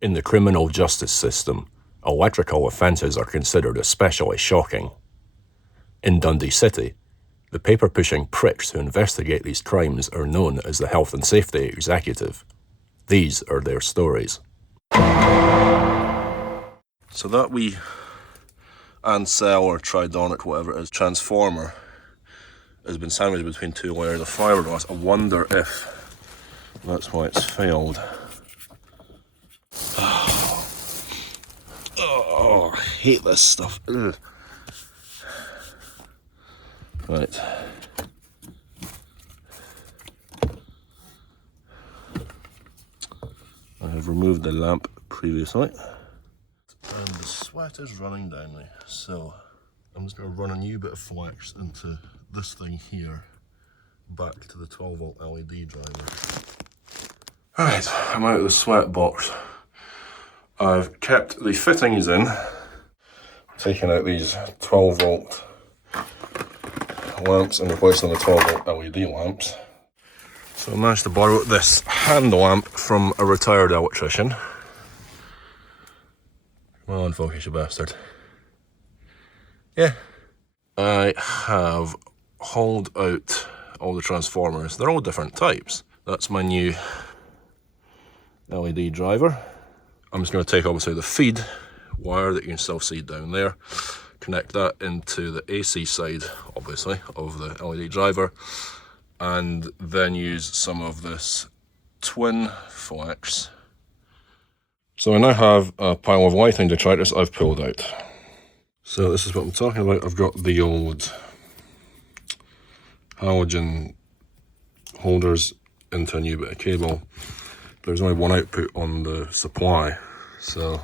In the criminal justice system, electrical offences are considered especially shocking. In Dundee City, the paper-pushing pricks who investigate these crimes are known as the Health and Safety Executive. These are their stories. So that wee ancel or tridonic, whatever it is, transformer has been sandwiched between two layers of fiberglass. I wonder if that's why it's failed. Oh, I hate this stuff. Ugh. Right. I have removed the lamp previously. And the sweat is running down me, so I'm just going to run a new bit of flex into this thing here, back to the 12 volt LED driver. Right, I'm out of the sweat box. I've kept the fittings in, taken out these 12 volt lamps and replaced them with 12 volt LED lamps. So I managed to borrow this hand lamp from a retired electrician. Come on, focus, you bastard. Yeah. I have hauled out all the transformers. They're all different types. That's my new LED driver. I'm just going to take obviously the feed wire that you can still see down there, connect that into the AC side obviously of the LED driver, and then use some of this twin flex. So I now have a pile of lighting detritus I've pulled out. So this is what I'm talking about. I've got the old halogen holders into a new bit of cable. There's only one output on the supply, so.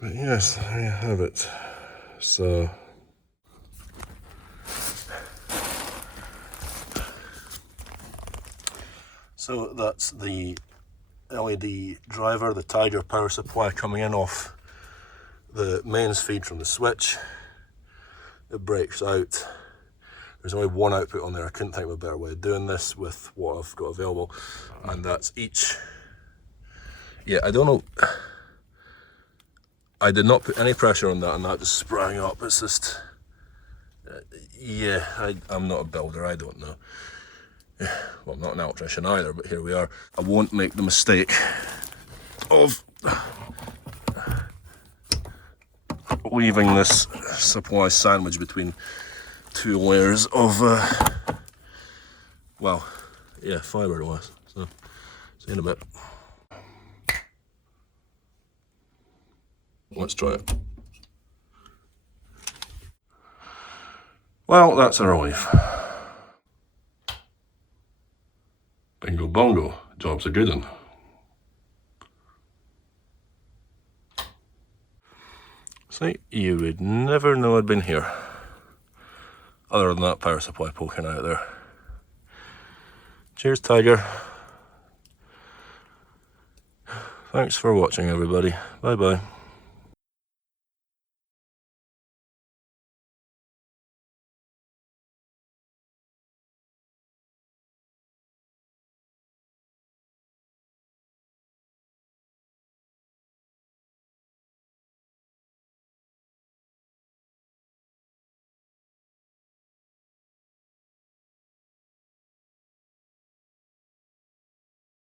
But yes, there you have it. So. So that's the LED driver, the Tiger power supply coming in off the mains feed from the switch. It breaks out. There's only one output on there. I couldn't think of a better way of doing this with what I've got available. And that's each. Yeah, I don't know. I did not put any pressure on that and that just sprang up. It's just, yeah, I'm not a builder, I don't know. Well, I'm not an electrician either, but here we are. I won't make the mistake of leaving this supply sandwich between two layers of, well, yeah, fiberglass. So, see you in a bit. Let's try it. Well, that's a relief. Bingo bongo, job's a good one. See, you would never know I'd been here. Other than that power supply poking out there. Cheers, Tiger. Thanks for watching, everybody. Bye bye.